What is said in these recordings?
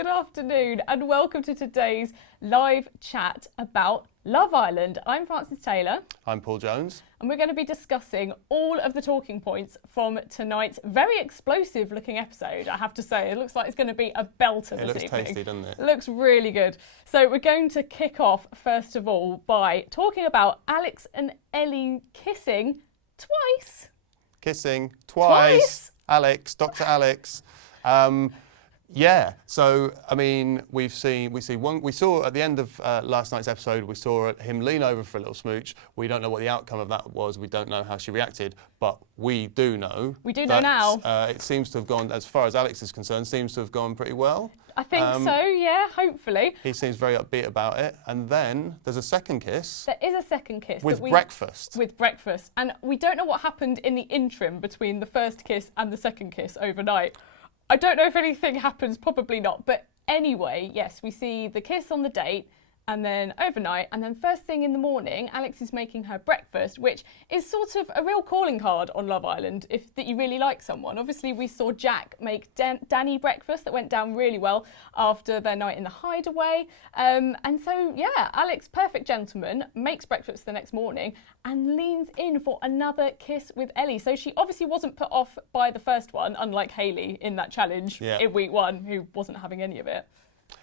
good afternoon and welcome to today's live chat about Love Island. I'm Frances Taylor. I'm Paul Jones. And we're going to be discussing all of the talking points from tonight's very explosive looking episode, I have to say. It looks like it's going to be a belter this evening. It looks tasty, doesn't it? It looks really good. So we're going to kick off, first of all, by talking about Alex and Ellie kissing twice. Kissing twice. Alex, Dr. Alex. Yeah, so I mean, we saw at the end of last night's episode, we saw him lean over for a little smooch. We don't know what the outcome of that was. We don't know how she reacted, but we do know. We do know now. It seems to have gone, as far as Alex is concerned, seems to have gone pretty well. I think so, yeah, hopefully. He seems very upbeat about it. And then there's a second kiss. There is a second kiss. With breakfast. With breakfast. And we don't know what happened in the interim between the first kiss and the second kiss overnight. I don't know if anything happens, probably not. But anyway, yes, we see the kiss on the date and then overnight. And then first thing in the morning, Alex is making her breakfast, which is sort of a real calling card on Love Island if that you really like someone. Obviously, we saw Jack make Danny breakfast that went down really well after their night in the hideaway. And so, yeah, Alex, perfect gentleman, makes breakfast the next morning and leans in for another kiss with Ellie. So she obviously wasn't put off by the first one, unlike Hayley in that challenge in week one, who wasn't having any of it.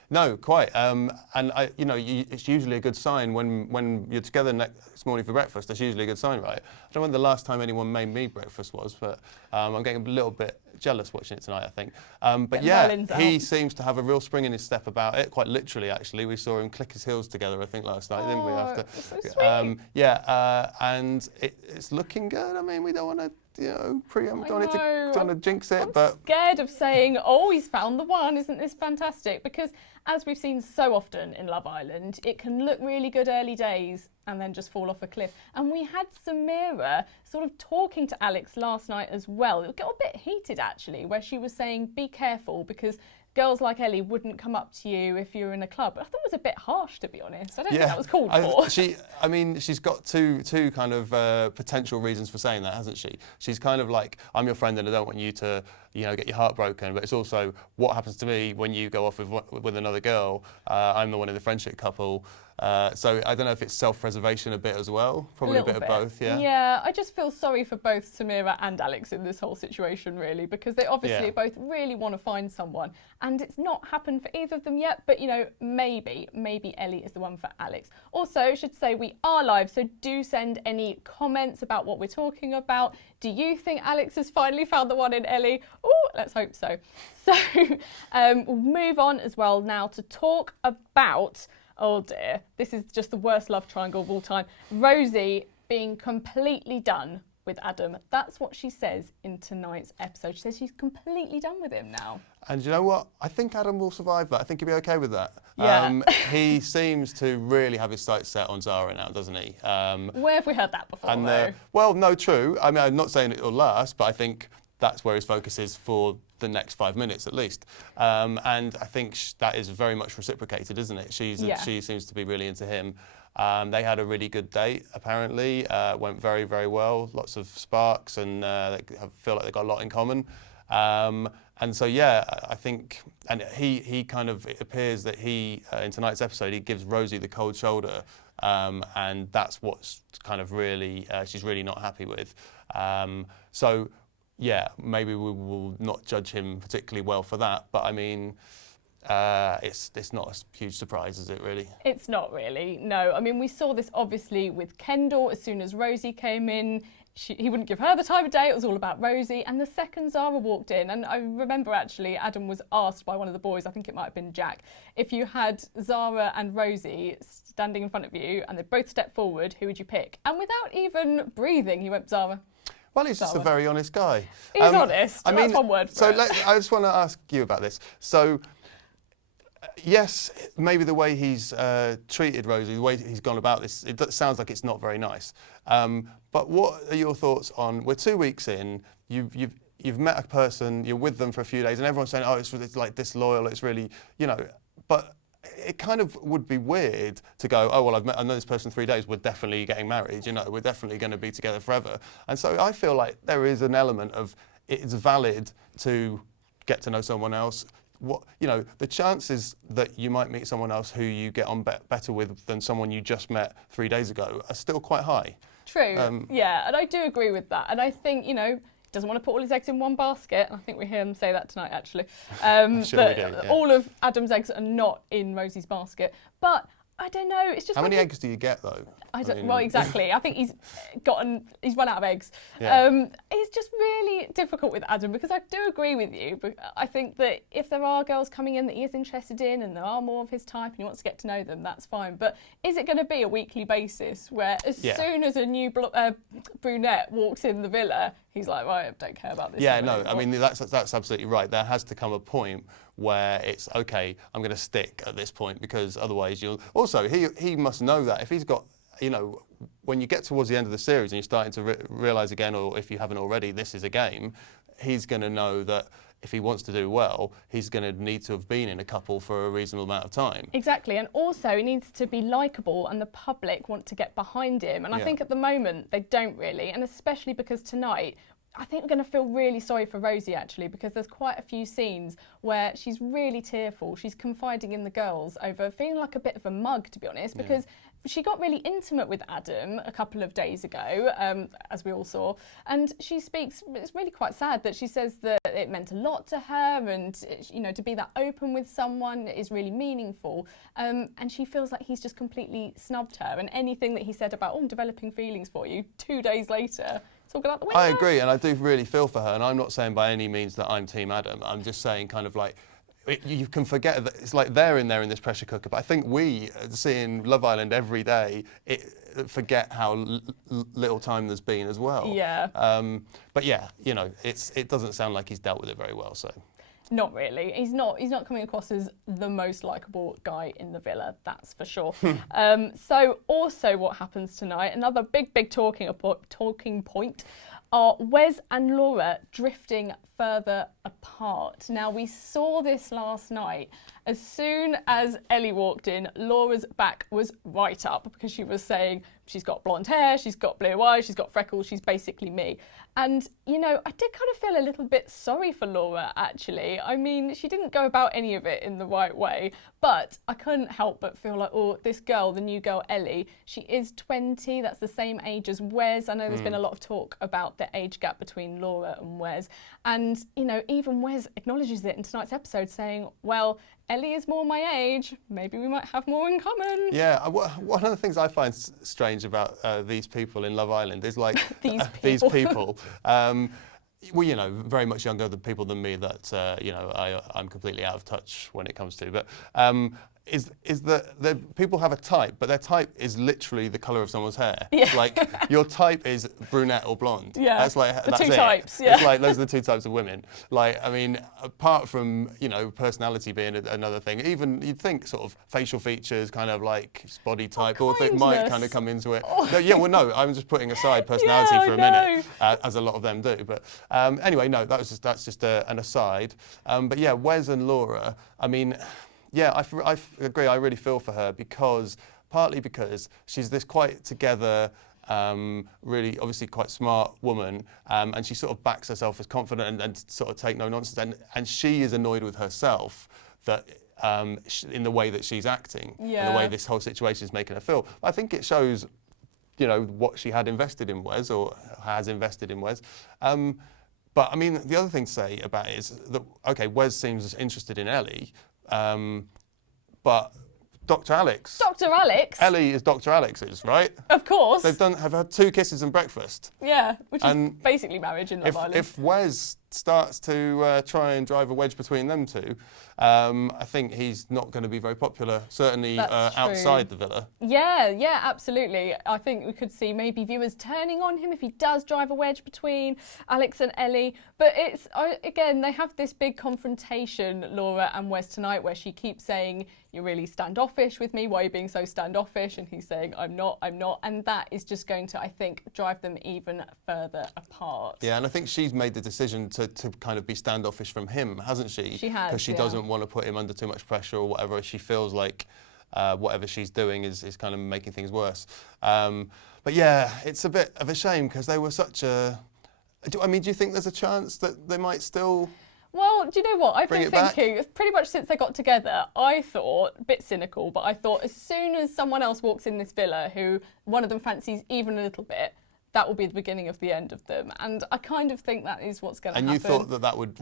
No, quite. And it's usually a good sign when you're together next morning for breakfast. That's usually a good sign, right? I don't know when the last time anyone made me breakfast was, but I'm getting a little bit jealous watching it tonight, I think. But yeah, he seems to have a real spring in his step about it. Quite literally, actually, we saw him click his heels together, I think, last night, didn't we? After, so sweet. And it's looking good. I mean, we don't want to. Don't want to jinx it, I'm scared of saying, oh, he's found the one, isn't this fantastic? Because as we've seen so often in Love Island, it can look really good early days and then just fall off a cliff. And we had Samira sort of talking to Alex last night as well. It got a bit heated, actually, where she was saying, be careful, because girls like Ellie wouldn't come up to you if you were in a club. But I thought it was a bit harsh, to be honest. I don't think that was called for. She's got two kind of potential reasons for saying that, hasn't she? She's kind of like, I'm your friend and I don't want you to, get your heart broken. But it's also, what happens to me when you go off with another girl? I'm the one in the friendship couple. So I don't know if it's self-preservation a bit as well. Probably a bit of both, yeah. Yeah, I just feel sorry for both Samira and Alex in this whole situation, really, because they obviously both really want to find someone. And it's not happened for either of them yet, but, maybe Ellie is the one for Alex. Also, I should say we are live, so do send any comments about what we're talking about. Do you think Alex has finally found the one in Ellie? Oh, let's hope so. So we'll move on as well now to talk about... Oh dear, this is just the worst love triangle of all time. Rosie being completely done with Adam. That's what she says in tonight's episode. She says she's completely done with him now. And you know what? I think Adam will survive that. I think he'll be okay with that. Yeah. He seems to really have his sights set on Zara now, doesn't he? Where have we heard that before, though? Well, no, true. I mean, I'm not saying it'll last, but I think that's where his focus is for the next 5 minutes at least. And I think that is very much reciprocated, isn't it? She seems to be really into him. They had a really good date, apparently. Went very, very well. Lots of sparks, and they feel like they've got a lot in common. And so, yeah, I think, and he kind of, it appears that in tonight's episode, he gives Rosie the cold shoulder. And that's what's kind of really, she's really not happy with. So, yeah, maybe we will not judge him particularly well for that, but I mean, it's not a huge surprise, is it really? It's not really, no. I mean, we saw this obviously with Kendall as soon as Rosie came in. He wouldn't give her the time of day, it was all about Rosie. And the second Zara walked in, and I remember actually Adam was asked by one of the boys, I think it might have been Jack, if you had Zara and Rosie standing in front of you and they both stepped forward, who would you pick? And without even breathing, he went, Zara. Well, he's just a very honest guy. He's honest. That's one word for it. I just want to ask you about this. So, yes, maybe the way he's treated Rosie, the way he's gone about this, it sounds like it's not very nice. But what are your thoughts on? We're 2 weeks in. You've met a person. You're with them for a few days, and everyone's saying, "Oh, it's like disloyal. It's really, But it kind of would be weird to go, oh, well, I know this person 3 days, we're definitely getting married, we're definitely going to be together forever. And so I feel like there is an element of it's valid to get to know someone else. the chances that you might meet someone else who you get on better with than someone you just met 3 days ago are still quite high. True, yeah, and I do agree with that. And I think, doesn't want to put all his eggs in one basket. I think we hear him say that tonight, actually. Sure we do, yeah. All of Adam's eggs are not in Rosie's basket. But I don't know. It's just how many eggs do you get though? Well, exactly. I think he's run out of eggs. Yeah. It's just really difficult with Adam because I do agree with you. But I think that if there are girls coming in that he is interested in and there are more of his type and he wants to get to know them, that's fine. But is it going to be a weekly basis where as soon as a new brunette walks in the villa, he's like, right, I don't care about this? Yeah, no, I mean, that's absolutely right. There has to come a point where it's, okay, I'm going to stick at this point because otherwise you'll... Also, he must know that if he's got, when you get towards the end of the series and you're starting to realise again, or if you haven't already, this is a game, he's going to know that if he wants to do well, he's going to need to have been in a couple for a reasonable amount of time. Exactly, and also he needs to be likeable and the public want to get behind him. And I think at the moment they don't really, and especially because tonight, I think we're going to feel really sorry for Rosie actually, because there's quite a few scenes where she's really tearful. She's confiding in the girls over feeling like a bit of a mug, to be honest, because she got really intimate with Adam a couple of days ago, as we all saw, and she speaks, it's really quite sad that she says that it meant a lot to her and, to be that open with someone is really meaningful, and she feels like he's just completely snubbed her, and anything that he said about, I'm developing feelings for you, 2 days later, it's all gone out the window. I agree, and I do really feel for her, and I'm not saying by any means that I'm Team Adam. I'm just saying kind of like, you can forget that it's like they're in there in this pressure cooker, but I think we, seeing Love Island every day, forget how little time there's been as well. Yeah. But yeah, it doesn't sound like he's dealt with it very well, so. Not really. He's not coming across as the most likeable guy in the villa, that's for sure. So also what happens tonight, another big talking point, are Wes and Laura drifting further apart. Now, we saw this last night. As soon as Ellie walked in, Laura's back was right up because she was saying she's got blonde hair, she's got blue eyes, she's got freckles, she's basically me. And, I did kind of feel a little bit sorry for Laura, actually. I mean, she didn't go about any of it in the right way, but I couldn't help but feel like, this girl, the new girl, Ellie, she is 20, that's the same age as Wes. I know there's been a lot of talk about the age gap between Laura and Wes. And, even Wes acknowledges it in tonight's episode saying, well, Ellie is more my age, maybe we might have more in common. Yeah, one of the things I find strange about these people in Love Island is like these people. Well, very much younger people than me that, I'm completely out of touch when it comes to. But is that the people have a type, but their type is literally the colour of someone's hair. Yeah. Like, your type is brunette or blonde. Yeah, that's two types, yeah. It's like, those are the two types of women. Like, I mean, apart from, personality being another thing, even you'd think sort of facial features, kind of like body type, or thing might kind of come into it. Oh. No, I'm just putting aside personality for a minute, as a lot of them do. But anyway, no, that's just an aside. But yeah, Wes and Laura, I mean, yeah, I agree. I really feel for her partly because she's this quite together, really obviously quite smart woman, and she sort of backs herself as confident and sort of take no nonsense. And she is annoyed with herself that in the way that she's acting, and the way this whole situation is making her feel. I think it shows, what she had invested in Wes or has invested in Wes. But I mean, the other thing to say about it is that, okay, Wes seems interested in Ellie. But Dr. Alex. Dr. Alex? Ellie is Dr. Alex's, right? Of course. Have had 2 kisses and breakfast. Yeah, which is basically marriage in Love Island. If Wes starts to try and drive a wedge between them two, I think he's not going to be very popular, certainly outside the villa. Yeah, absolutely. I think we could see maybe viewers turning on him if he does drive a wedge between Alex and Ellie. But it's, again, they have this big confrontation, Laura and Wes, tonight, where she keeps saying, you're really standoffish with me, why are you being so standoffish? And he's saying, I'm not. And that is just going to, I think, drive them even further apart. Yeah, and I think she's made the decision to kind of be standoffish from him, hasn't she? She has, because she doesn't want to put him under too much pressure or whatever. She feels like whatever she's doing is kind of making things worse. But yeah, it's a bit of a shame because they were such a... do you think there's a chance that they might still... Well, do you know what? I've Bring been it back? thinking, pretty much since they got together, I thought, a bit cynical, but I thought as soon as someone else walks in this villa who one of them fancies even a little bit, that will be the beginning of the end of them. And I kind of think that is what's going to happen. And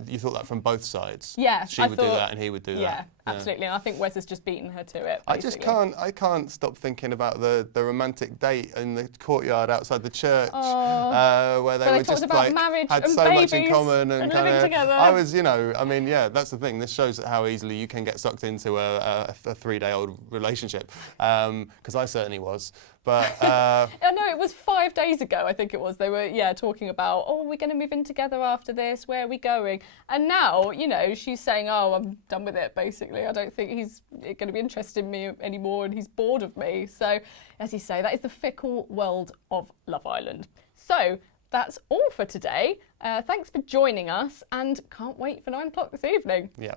you thought that from both sides? Yeah. She would do that and he would do that? Yeah, absolutely. And I think Wes has just beaten her to it, basically. I can't stop thinking about the romantic date in the courtyard outside the church, where they were talked just about like, marriage had and so much in babies common and living kind of, together. I was, that's the thing. This shows how easily you can get sucked into a 3-day-old relationship, because I certainly was. But I know it was 5 days ago, I think it was. They were, talking about, we're going to move in together after this. Where are we going? And now, she's saying, I'm done with it, basically. I don't think he's going to be interested in me anymore and he's bored of me. So, as you say, that is the fickle world of Love Island. So, that's all for today. Thanks for joining us and can't wait for 9 o'clock this evening. Yeah.